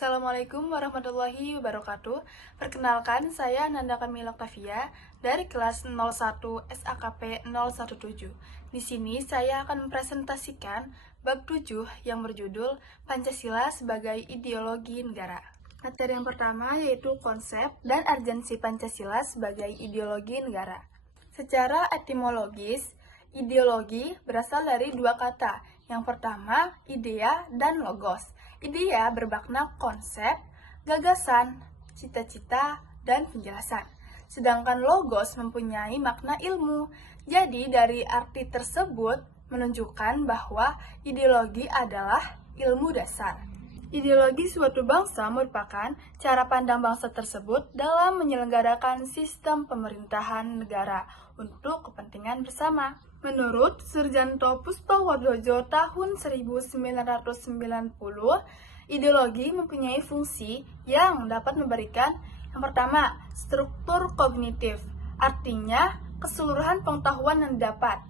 Assalamualaikum warahmatullahi wabarakatuh. Perkenalkan, saya Nanda Kamila Oktavia dari kelas 01 SAKP 017. Di sini saya akan mempresentasikan bab 7 yang berjudul Pancasila sebagai Ideologi Negara. Materi yang pertama yaitu konsep dan urgensi Pancasila sebagai ideologi negara. Secara etimologis, ideologi berasal dari dua kata. Yang pertama, idea dan logos. Idea bermakna konsep, gagasan, cita-cita, dan penjelasan. Sedangkan logos mempunyai makna ilmu. Jadi dari arti tersebut menunjukkan bahwa ideologi adalah ilmu dasar. Ideologi suatu bangsa merupakan cara pandang bangsa tersebut dalam menyelenggarakan sistem pemerintahan negara untuk kepentingan bersama. Menurut Surjanto Puspawardojo tahun 1990, ideologi mempunyai fungsi yang dapat memberikan yang pertama, struktur kognitif, artinya keseluruhan pengetahuan yang didapat.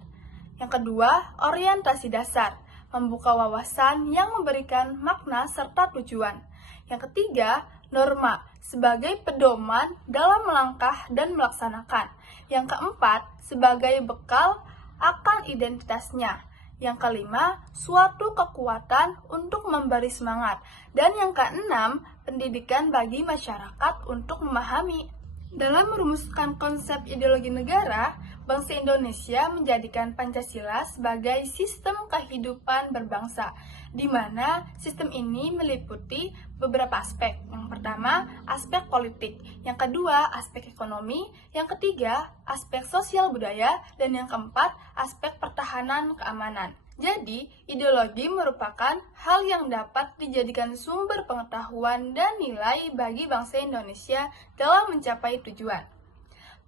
Yang kedua, orientasi dasar, membuka wawasan yang memberikan makna serta tujuan. Yang ketiga, norma sebagai pedoman dalam melangkah dan melaksanakan. Yang keempat, sebagai bekal akan identitasnya. Yang kelima, suatu kekuatan untuk memberi semangat. Dan yang keenam, pendidikan bagi masyarakat untuk memahami. Dalam merumuskan konsep ideologi negara, bangsa Indonesia menjadikan Pancasila sebagai sistem kehidupan berbangsa, di mana sistem ini meliputi beberapa aspek. Yang pertama, aspek politik. Yang kedua, aspek ekonomi. Yang ketiga, aspek sosial budaya. Dan yang keempat, aspek pertahanan keamanan. Jadi, ideologi merupakan hal yang dapat dijadikan sumber pengetahuan dan nilai bagi bangsa Indonesia dalam mencapai tujuan.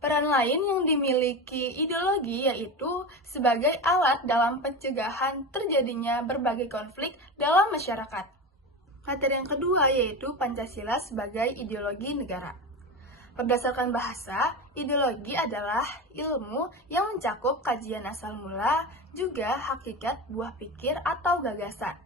Peran lain yang dimiliki ideologi yaitu sebagai alat dalam pencegahan terjadinya berbagai konflik dalam masyarakat. Materi yang kedua yaitu Pancasila sebagai ideologi negara. Berdasarkan bahasa, ideologi adalah ilmu yang mencakup kajian asal mula, juga hakikat buah pikir atau gagasan.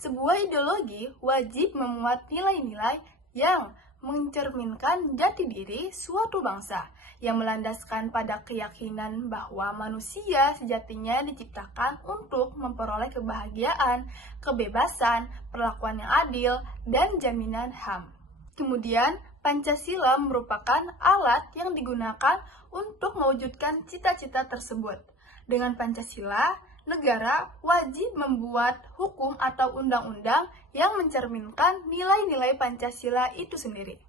Sebuah ideologi wajib memuat nilai-nilai yang mencerminkan jati diri suatu bangsa, yang melandaskan pada keyakinan bahwa manusia sejatinya diciptakan untuk memperoleh kebahagiaan, kebebasan, perlakuan yang adil, dan jaminan HAM. Kemudian, Pancasila merupakan alat yang digunakan untuk mewujudkan cita-cita tersebut. Dengan Pancasila, negara wajib membuat hukum atau undang-undang yang mencerminkan nilai-nilai Pancasila itu sendiri.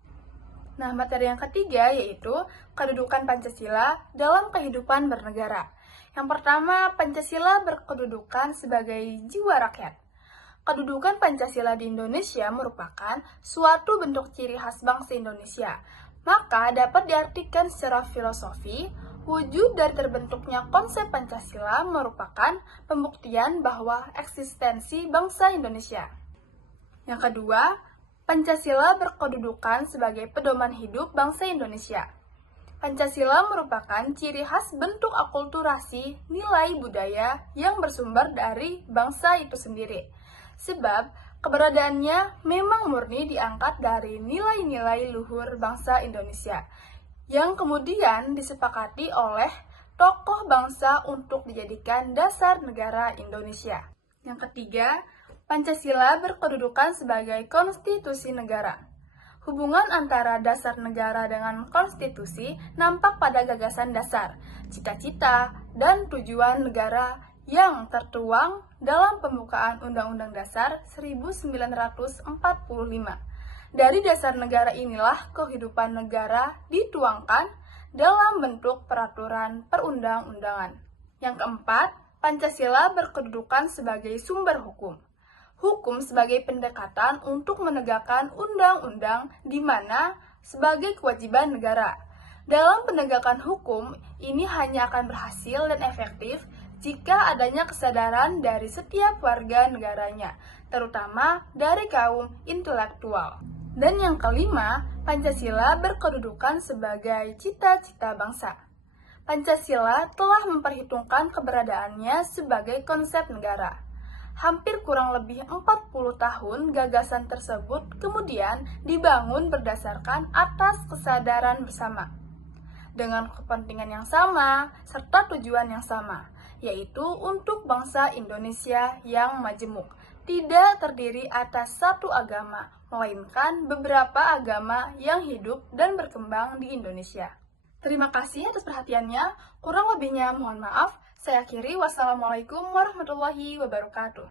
Nah, materi yang ketiga yaitu kedudukan Pancasila dalam kehidupan bernegara. Yang pertama, Pancasila berkedudukan sebagai jiwa rakyat. Kedudukan Pancasila di Indonesia merupakan suatu bentuk ciri khas bangsa Indonesia. Maka dapat diartikan secara filosofi, wujud dari terbentuknya konsep Pancasila merupakan pembuktian bahwa eksistensi bangsa Indonesia. Yang kedua, Pancasila berkedudukan sebagai pedoman hidup bangsa Indonesia. Pancasila merupakan ciri khas bentuk akulturasi nilai budaya yang bersumber dari bangsa itu sendiri. Sebab keberadaannya memang murni diangkat dari nilai-nilai luhur bangsa Indonesia, yang kemudian disepakati oleh tokoh bangsa untuk dijadikan dasar negara Indonesia. Yang ketiga, Pancasila berkedudukan sebagai konstitusi negara. Hubungan antara dasar negara dengan konstitusi nampak pada gagasan dasar, cita-cita, dan tujuan negara yang tertuang dalam pembukaan Undang-Undang Dasar 1945. Dari dasar negara inilah kehidupan negara dituangkan dalam bentuk peraturan perundang-undangan. Yang keempat, Pancasila berkedudukan sebagai sumber hukum. Hukum sebagai pendekatan untuk menegakkan undang-undang di mana sebagai kewajiban negara. Dalam penegakan hukum, ini hanya akan berhasil dan efektif jika adanya kesadaran dari setiap warga negaranya, terutama dari kaum intelektual. Dan yang kelima, Pancasila berkedudukan sebagai cita-cita bangsa. Pancasila telah memperhitungkan keberadaannya sebagai konsep negara. Hampir kurang lebih 40 tahun gagasan tersebut kemudian dibangun berdasarkan atas kesadaran bersama, dengan kepentingan yang sama serta tujuan yang sama, yaitu untuk bangsa Indonesia yang majemuk, tidak terdiri atas satu agama, melainkan beberapa agama yang hidup dan berkembang di Indonesia. Terima kasih atas perhatiannya, kurang lebihnya mohon maaf. Saya akhiri, wassalamualaikum warahmatullahi wabarakatuh.